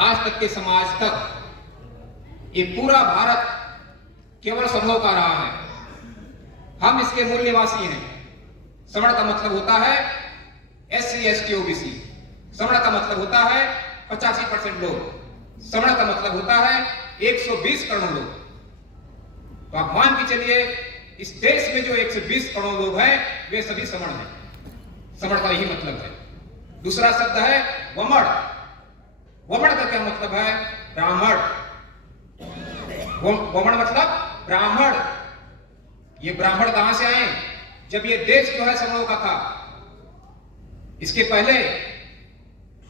आज तक के समाज तक ये पूरा भारत केवल समूह का रहा है। हम इसके मूल निवासी हैं। समण का मतलब होता है SC ST OBC। समण का मतलब होता है 85% लोग। समण का मतलब होता है 120 करोड़ लोग। तो आप मान के चलिए इस देश में जो 120 करोड़ लोग हैं वे सभी समण हैं। समण का यही मतलब है। दूसरा शब्द है वमण। वमण का क्या मतलब है? ब्राह्मण। वमण मतलब ब्राह्मण। ये ब्राह्मण कहां से आए? जब ये देश जो है समणों का था, इसके पहले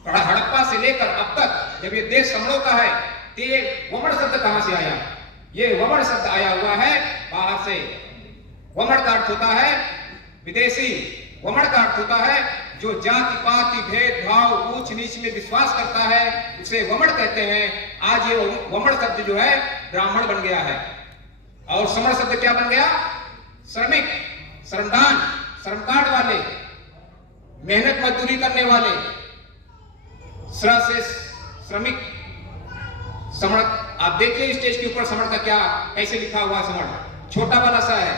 हड़प्पा से लेकर अब तक जब ये देश समणों का है, तो ये वमण शब्द कहां से आया? ये वमण शब्द आया हुआ है बाहर से। वमण का अर्थ होता है विदेशी। वमण का अर्थ होता है जो जाति पाति भेदभाव ऊंच नीच में विश्वास करता है, उसे वमण कहते हैं। आज ये वमण शब्द जो है ब्राह्मण बन गया है। और समण शब्द क्या बन गया? श्रमिक, श्रमदान, श्रम कार्ड वाले, मेहनत मजदूरी करने वाले, श्रम से श्रमिक। समण आप देखिए स्टेज के ऊपर समण का क्या कैसे लिखा हुआ है। समण छोटा वाला सा है,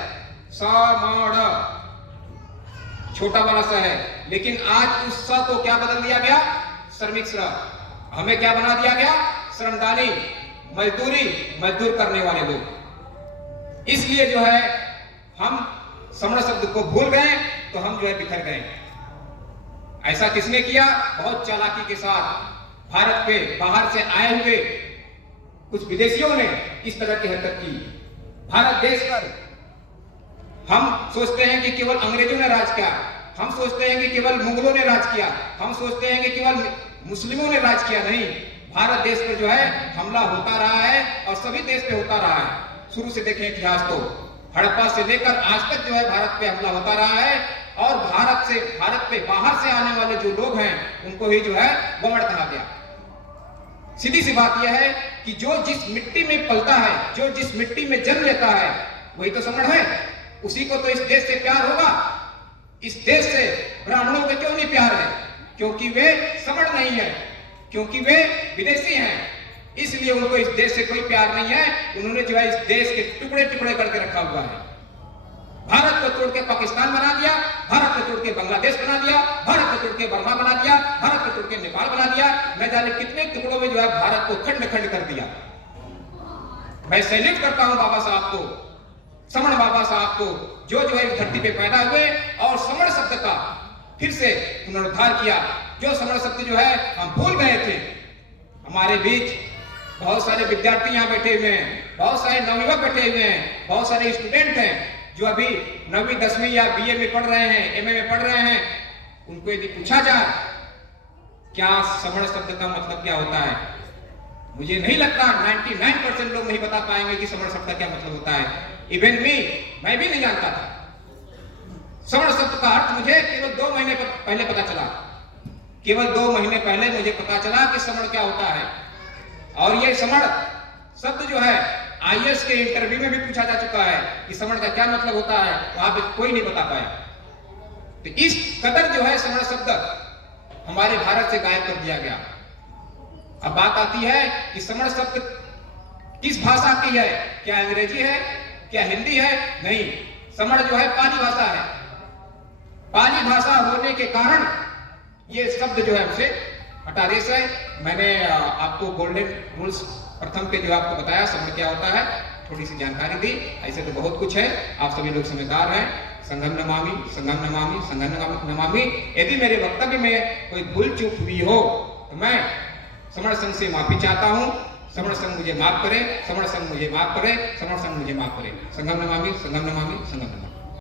समण छोटा वाला सा है, लेकिन आज उस स को क्या बदल दिया गया? श्रमिक श्रम। हमें क्या बना दिया गया? श्रमदानी, मजदूरी, मजदूर करने वाले लोग। इसलिए जो है हम समण शब्द को भूल गए, तो हम जो है बिखर गए। ऐसा किसने किया? बहुत चालाकी के साथ भारत पे बाहर से आए हुए कुछ विदेशियों ने इस तरह की हरकत की। भारत देश पर हम सोचते हैं कि केवल अंग्रेजों ने राज किया, हम सोचते हैं कि केवल मुगलों ने राज किया, हम सोचते हैं कि केवल मुस्लिमों ने राज किया। नहीं, भारत देश पर जो है हमला होता रहा है और सभी देश पे होता रहा है। शुरू से देखें इतिहास तो हड़प्पा से लेकर आज तक जो है भारत पे हमला होता रहा है। और भारत पे बाहर से आने वाले जो लोग हैं उनको ही जो है वमण कहा गया। सीधी सी बात यह है कि जो जिस मिट्टी में पलता है, जो जिस मिट्टी में जन्म लेता है, वही तो समण है। उसी को तो इस देश से प्यार होगा। इस देश से ब्राह्मणों को क्यों नहीं प्यार है? क्योंकि वे समण नहीं है, क्योंकि वे विदेशी हैं। इसलिए उनको इस देश से कोई प्यार नहीं है। उन्होंने जो है इस देश के टुकड़े टुकड़े करके रखा हुआ है। भारत को तोड़ के पाकिस्तान बना दिया, भारत को तोड़ के बांग्लादेश बना दिया, भारत को तोड़ के बर्मा बना दिया, भारत को तोड़ के नेपाल बना दिया। न जाने कितने टुकड़ों में जो है भारत को खंड खंड कर दिया। मैं सैल्यूट करता हूं बाबा साहब को, समण बाबा साहब को, जो है इस धरती पे पैदा हुए और समण शब्द का फिर से पुनरुद्धार किया। जो समण शब्द जो है हम भूल गए थे। हमारे बीच बहुत सारे विद्यार्थी यहाँ बैठे हुए हैं, बहुत सारे नवयुवक बैठे हुए हैं, बहुत सारे स्टूडेंट हैं जो अभी 9वीं 10वीं या BA में पढ़ रहे हैं, MA में पढ़ रहे हैं। उनको यदि पूछा जाए क्या समण शब्द का मतलब क्या होता है, मुझे नहीं लगता 99% लोग नहीं बता पाएंगे कि समण शब्द का क्या मतलब होता है। इवन मैं भी नहीं जानता था। समण शब्द का अर्थ मुझे केवल 2 महीने पहले पता चला। केवल 2 महीने पहले मुझे पता चला कि समण क्या होता है। और ये समण शब्द जो है IAS के इंटरव्यू में भी पूछा जा चुका है कि समण का क्या मतलब होता है, वहां पे कोई नहीं बता पाया। तो इस कदर जो है समण शब्द हमारे भारत से गायब कर दिया गया। अब बात आती है कि समण शब्द किस भाषा की है? क्या अंग्रेजी है? क्या हिंदी है? नहीं, समण जो है पाली भाषा है। पाली भाषा होने के कारण ये शब्द जो है हमसे हटा रेस है। मैंने आपको गोल्डन रूल्स प्रथम पे जो आपको बताया समण क्या होता है, थोड़ी सी जानकारी दी। ऐसे तो बहुत कुछ है, आप सभी लोग समझदार हैं। संघम नमामि, संघम नमामि, संघम नमामि। यदि मेरे वक्तव्य में कोई भूल चूक हुई हो तो मैं समण संघ से माफी चाहता हूं। समण संघ मुझे माफ करे, समण संघ मुझे माफ करे, समण संघ मुझे माफ करे। संघम नमामि, संघम नमामि, संघम नमामि।